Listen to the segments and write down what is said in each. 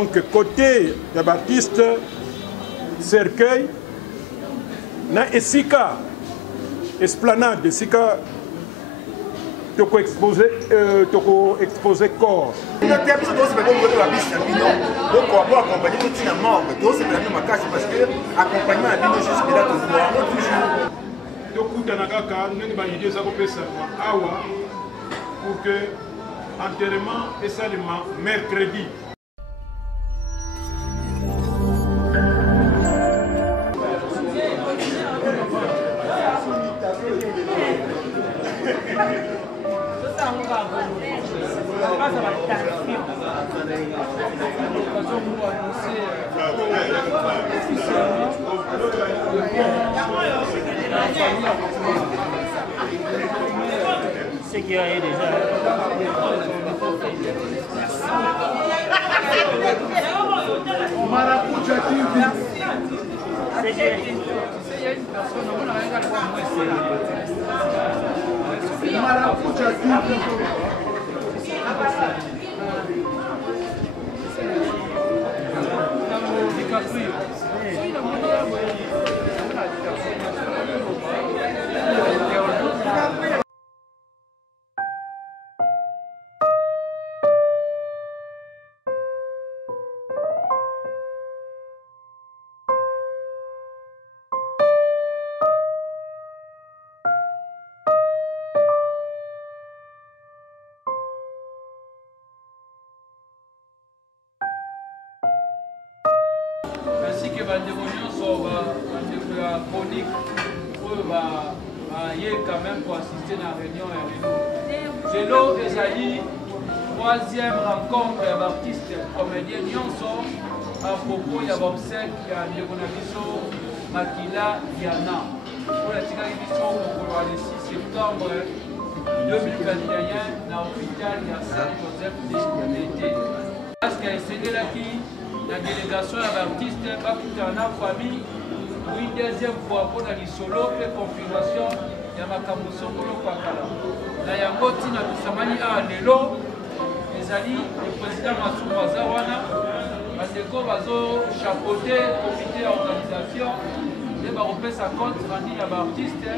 Donc, côté des baptistes, cercueil, na esika, esplanade, esika, toko exposé corps. Donc, on va accompagner tout le monde. Donc, c'est la même casse parce que accompagnement à Bino jusque là, toujours. Donc, Tanakaka, nous avons une idée pour que enterrement et seulement mercredi. C'est qu'il y a déjà. Maracuja TV. C'est qu'il y a une personne, on a regardé Maracuja TV. ainsi que bandeko nyonso bandeko ya chronique oyo baye quand même pour assister na réunion ya lelo ezali troisième rencontre ya baartiste comédien nyonso à propos ya baobsèque ya ndeko na biso Makila Diana oyo atikaki biso mokolo ya le 6 septembre 2021 na hôpital ya Saint Joseph de Bété parce que esengelaki la délégation à l'artiste va quitter en famille pour une deuxième fois pour la solo et confirmation de ma camusongolo pakala. La yango tina bisamani a lelo ezali le président Massou Mazawana bandeko bazo chapeauter comité d'organisation et ba repesa compte rendu à l'artiste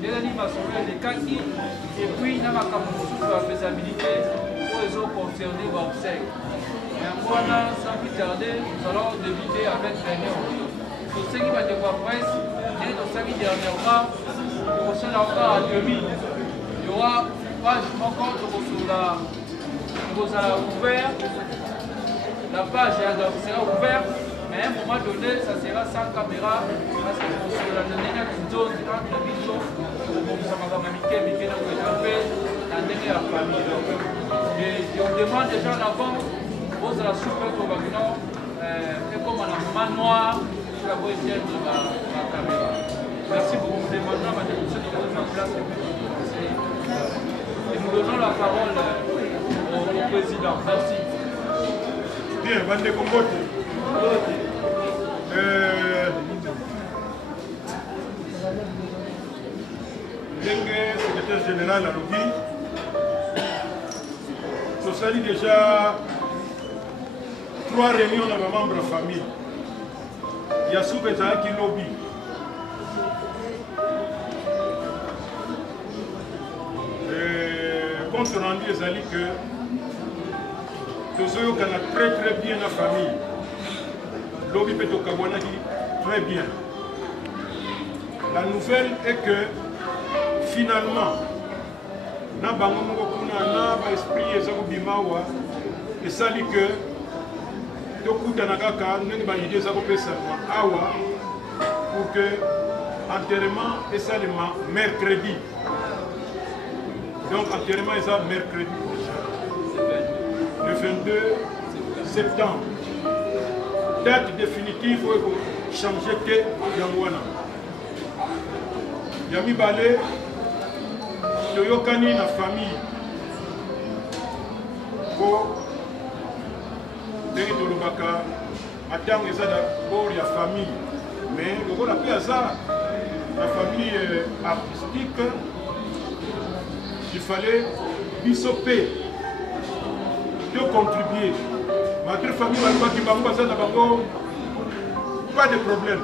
delani masolo les kaki et puis na makamusu la faisabilité pour les autres concernés ba obsèques. Voilà, sans plus tarder, nous allons débuter avec réunion. Pour ceux qui vont de la presse, et dans ce qui dernièrement, nous sommes encore à demi. Il y aura page encore sur la ouvert. La page sera ouverte, mais à un moment donné, ça sera sans caméra. Parce que sur la dernière zone entre les bisous, ça m'a communiqué, mais qui n'a pas fait la dernière famille. Et on demande déjà avant. Vous avez la soupe au baguette et comme un manoir, je vais vous éteindre la caméra. Merci beaucoup. Nous demandons à Mme Monsieur de mettre en place et nous donnons la parole au président. Merci. Bien, Bande Kombote. Le secrétaire général à Lobi, je salue déjà 3 réunions dans ma membre famille. Il y a Soubé qui lobby. Compte rendu les alliés que tous ceux qui ont très bien la famille. Lobby peut très bien. La nouvelle est que finalement, na bango kuna na esprit ezako bimawa et sali que Tokutanakaka, nous avons une idée awa pour que enterrement et seulement mercredi. Donc enterrement est ça mercredi prochain. Le 22 septembre. Date définitive, il faut changer que Yangwana. Yami Balé, Toyokani na famille. Attends, ils ont d'abord la famille, mais on a appelé ça la famille artistique. Il fallait bisoper de contribuer Malgré famille, pas de problème.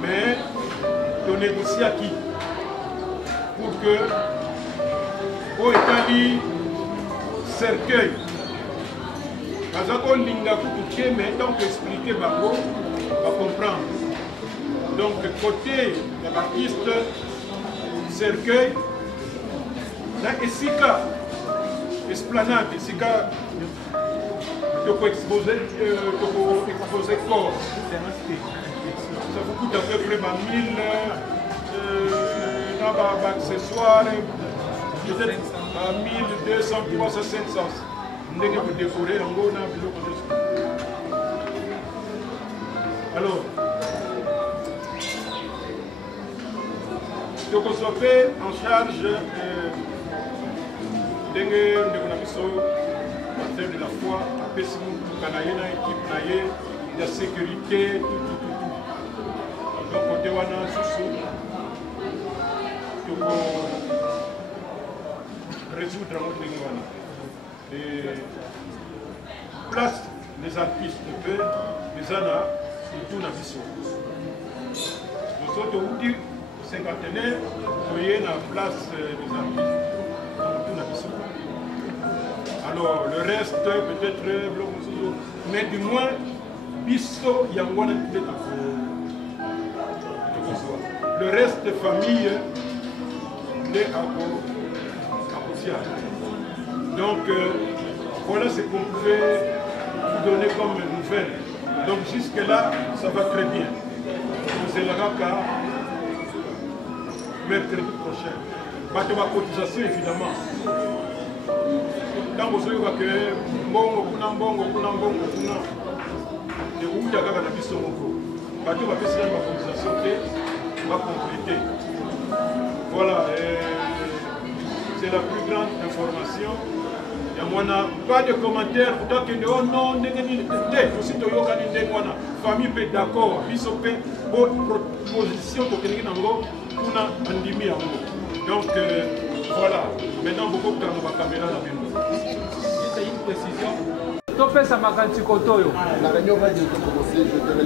Mais on négocie à qui? Pour que au Italie cercueil. Parce qu'on linga tout mais tant qu'expliquer Bango, va comprendre. Donc côté de l'artiste cercueil, là Esika, esplanade, Esika, tu peux exposer corps. Ça vous coûte à peu près 1000 accessoires, peut-être 1200, 300, 500. Vous décorez en gros. Alors, donc on se fait en charge de la foi, de la sécurité, tout. Donc, côté wana sous résoudre les places des artistes les ana tout na biso. Nous sommes au cinquantenaire, soyez la place des artistes tout na biso. Alors le reste peut-être mais du moins biso yangwana peut-être. Le reste de famille est à Kotia. Donc voilà ce qu'on pouvait vous donner comme nouvelle. Donc jusque-là, ça va très bien. Vous allez là mercredi prochain. Pas de ma cotisation évidemment. Quand vous savez que bongo, kuna, et où il y a la mission pas de ma cotisation va compléter. Voilà, c'est la plus grande information. Il y a pas de commentaires pour dire que oh non, aussi famille peut d'accord, proposition pour donc voilà, maintenant beaucoup de caméra là. Une précision.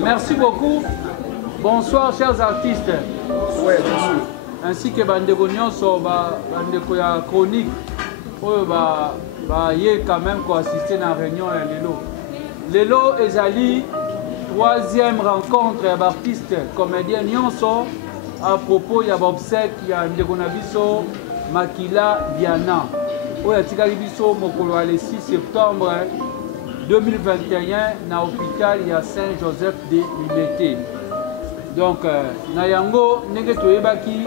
Merci beaucoup. Bonsoir chers artistes. Ouais, bien sûr. Ainsi que bandeko nyonso bandeko ya chronique oyo ye quand même ko assister na réunion ya lelo ezali troisième rencontre ya artiste comédien nyonso à propos ya obsèque ya ndeko na biso Makila Diana oyo atikali biso mokolo ya le 6 septembre 2021 na hôpital ya Saint-Joseph de Limete. Donc, na yango, nenge toyebaki,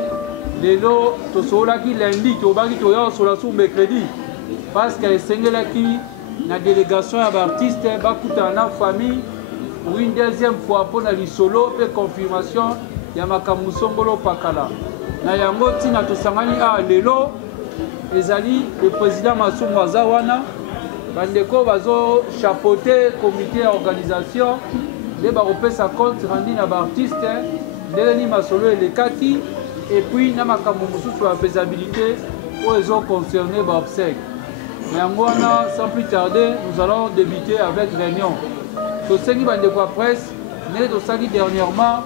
lelo, tosolaki lundi, tobaki toya sola sous mercredi. Parce que sengelaki, na délégation ya artiste, bakuta na famille, pour une deuxième fois, pour na lisolo, pe confirmation, ya makamusongolo pakala. Na yango, tina tosangani lelo, ezali, le président Massoum Wazawana, bandeko bazo chapeauté comité d'organisation, les baropesa compte rendu na artiste ndeni masolo elekaki et puis na makambo mosusu ya faisabilité pour les autres concernés ba obsèque. Mais ngwana sans plus tarder, nous allons débuter avec réunion. To sengi bande kwa presse, né to sali dernièrement,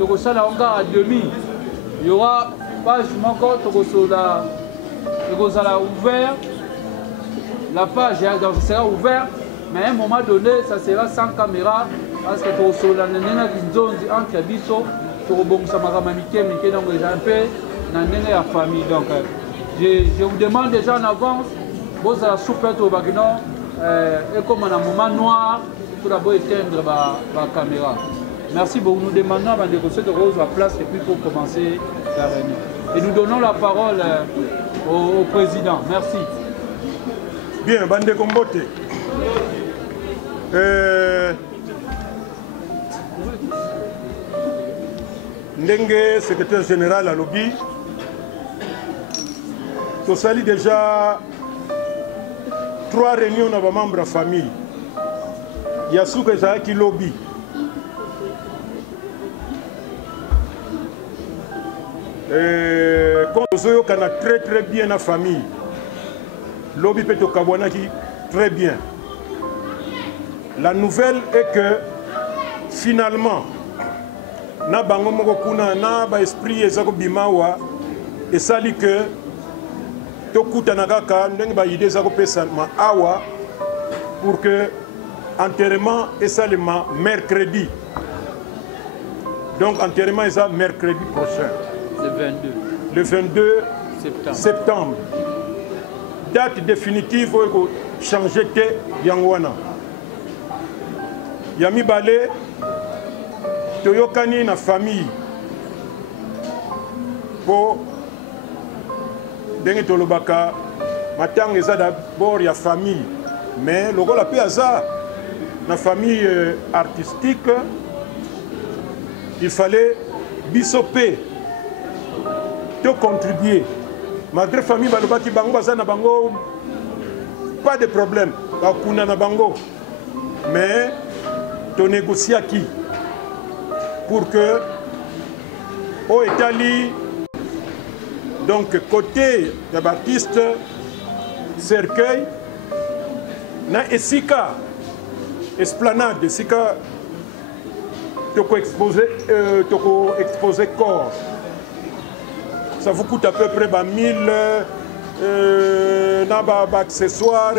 to ko sala onga à demi. Il y aura page moko to ko sala ouvert. La page donc sera ouverte, mais à un moment donné, ça sera sans caméra. Parce que tu as entre biso, tu as un peu dans la famille. Donc, je vous demande déjà en avance, vous avez la soupe au bagno, et comme un moment noir, pour d'abord éteindre la caméra. Merci beaucoup. Nous demandons à négocier de rose la place et puis pour commencer la réunion. Et nous donnons la parole au président. Merci. Bien, Bande Kombote. Ndenge, secrétaire général à Lobby, tu salis déjà 3 réunions dans les membres de la famille. Il y a ceux qui lobby. Quand on a très bien la famille, lobby peut être très bien. la nouvelle est que finalement, na bango moko kuna na ba esprit ezako bimawa esali que tokutana kaka ndenge ba idée ezako pesa ma awa pour que enterrement esalema mercredi. Donc enterrement est mercredi prochain. Le 22 septembre. Date définitive pour changer de Yangwana. Yami Balé, Toyokani na famille. Pour Dengue Tolobaka, Matang est d'abord la famille. Mais le rôle a pu hasard. La famille artistique, il fallait bisoper, te contribuer. Malgré famille balobaki bango bazana bango, pas de problème. Bakuna na bango, mais te négocier à qui pour que au Italie, donc côté des baptistes, cercueil, na esika, esplanade, esika. Toko exposer corps. Ça vous coûte à peu près 1000 accessoires,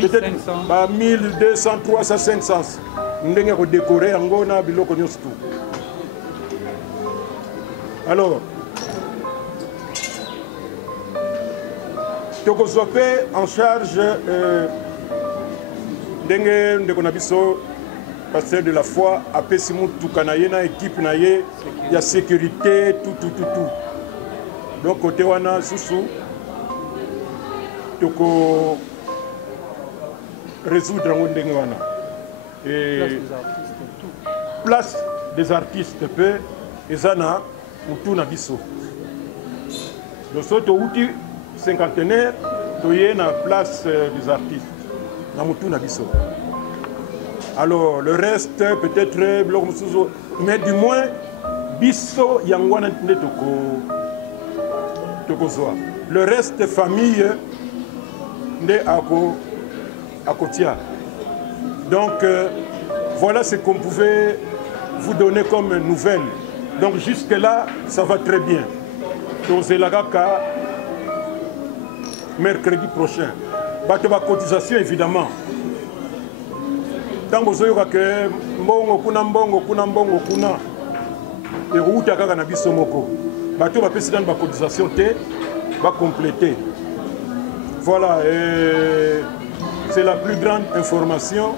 peut-être 1200, 300, 500. Nous devons décorer en Gona, Biloko Nyostou. Alors, Toko Zopé en charge d'Engenabiso. Pasteur de la foi, après Simon Toukanayena, équipe naye, il y a sécurité, tout. Donc, côté wana, Soussou, toko résoudre un wana. Et place des artistes, peu, et zana, ou na biso. Donc, ce outil cinquantenaire, toye na place des artistes, na mutu na biso. Alors, le reste, peut-être, mais du moins, biso yangwana tokozoa. Le reste, famille, ne akotia. Donc, voilà ce qu'on pouvait vous donner comme nouvelle. Donc, jusque-là, ça va très bien. Tozelagaka, mercredi prochain. Bateba cotisation, évidemment. Tant que vous avez mbongo kuna et route à kaka na biso moko bato ba président ba cotisation té va compléter. Voilà, c'est la plus grande information.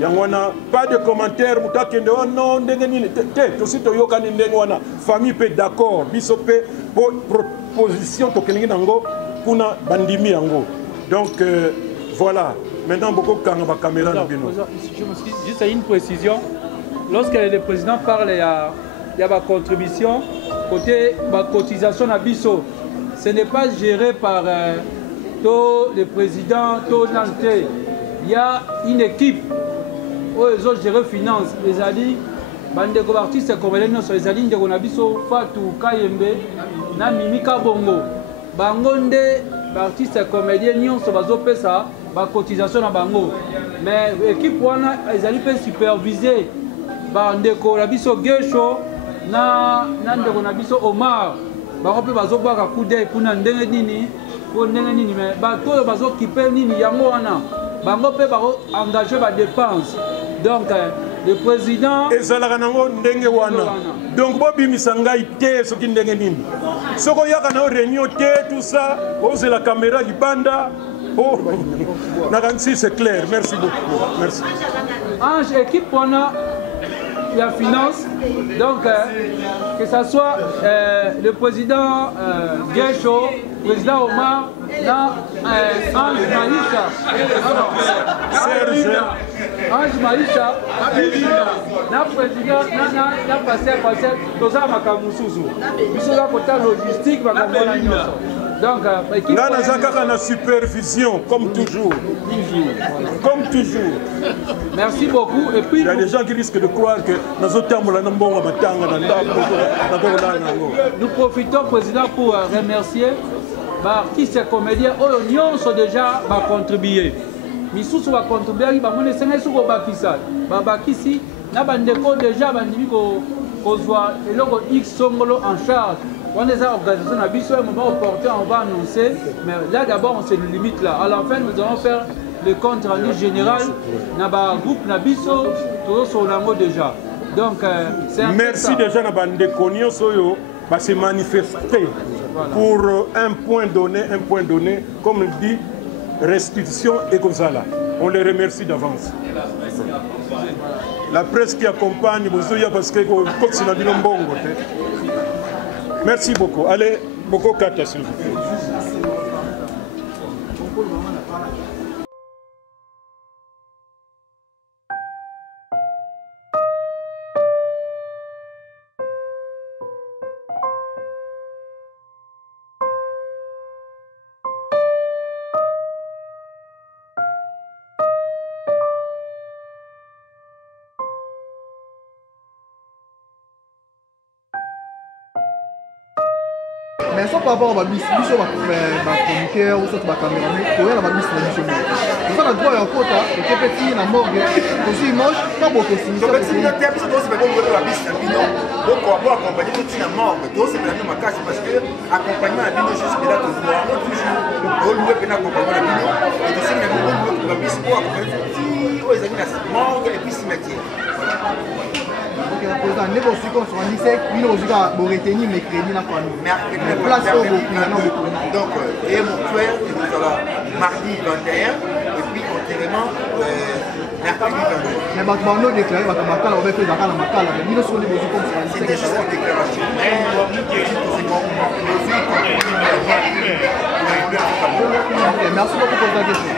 Yangwana pas de commentaires mutakende oh non ndenge nini té to sito yokani ndenge wana famille peut d'accord biso pe proposition to kelingi nango kuna bandimi yango. Donc voilà. Maintenant, beaucoup de caméras. Juste une précision. Lorsque le président parle, il y a ma contribution. Côté ma cotisation à Bisso, ce n'est pas géré par le président, Nantais. Il y a une équipe où ils ont géré finance. Les alliés, les artistes comme les alliés de Gonabiso, Fatou, Kayembe, Namimika Bongo, Bangonde, artistes comédiens, Nyon, Sobazo Pesa. La cotisation à Bango. Mais l'équipe ils allaient superviser Bandeko Nabiso Gesho, Nandeko Nabiso Omar, Barope Bazo Baka Kude, Puna Ndenge Nini, pour Ndenge Nini, mais Bato Bazo Kipe Nini Yamona, Bango Pe Baro engagé la dépense. Donc, le président. Et ça l'a Ndenge Wana. Donc, Bobi Misanga ite ce qui Ndenge Nini. Ce qu'on y a quand on réunion, tout ça, c'est la caméra du Banda. Oh, c'est clair. Merci beaucoup. Merci. Ange, équipe, on a la finance. Donc, que ce soit le président Gesho, le président Omar, Ange Maïcha, Ange Maïcha, le président, n'a passé, tout ça, ma logistique, donc, la supervision, comme toujours. Comme toujours. Merci beaucoup. Et puis, il y a des gens qui risquent de croire que nous profitons, Président, pour remercier les artistes et comédiens. Ils ont déjà contribué. misusu bacontribuaki bamoni esengeli soki obakisa babakisi na bandeko déjà bandimi kozwa eloko x songolo en charge. On est en organisation à Bisso, à un moment opportun, on va annoncer, mais là d'abord on se limite là. À la fin, nous allons faire le compte rendu général. Dans le groupe Nabisso, tout sur l'angle déjà. Donc, c'est un merci déjà à Bandekonio Soyo, va se manifester pour un point donné, comme on dit, restitution et comme ça là. On les remercie d'avance. La presse qui accompagne Bozoya parce que c'est la Bilongbongo. Merci beaucoup. Allez, beaucoup Kata, s'il vous plaît. Mais ça par rapport à ma chroniqueur ou soit ma caméraman, il y a la mise sur l'émission. Donc on a droit à un quota, et que petit la morgue, aussi moche, pas beaucoup de signes. Donc si nous avons besoin de faire la mise sur l'émission, donc on va accompagner petit la morgue. Donc c'est la même casse parce que accompagnement à l'émission jusque là toujours, on toujours on louer bien accompagnement à l'émission et de ces mêmes on louer la mise pour accompagner petit aux amis la morgue et puis cimetière. Donc le président n'est pas aussi qu'on soit en lycée, il nous a retenir mes crédits dans la famille. Mais place au donc et mortuaire et nous allons mardi 21 et puis enterrement mercredi 22. Mais maintenant nous déclaré que Makala on va faire dans Makala, mais nous sommes des besoins comme ça. C'est déjà une déclaration. Merci beaucoup pour ta question.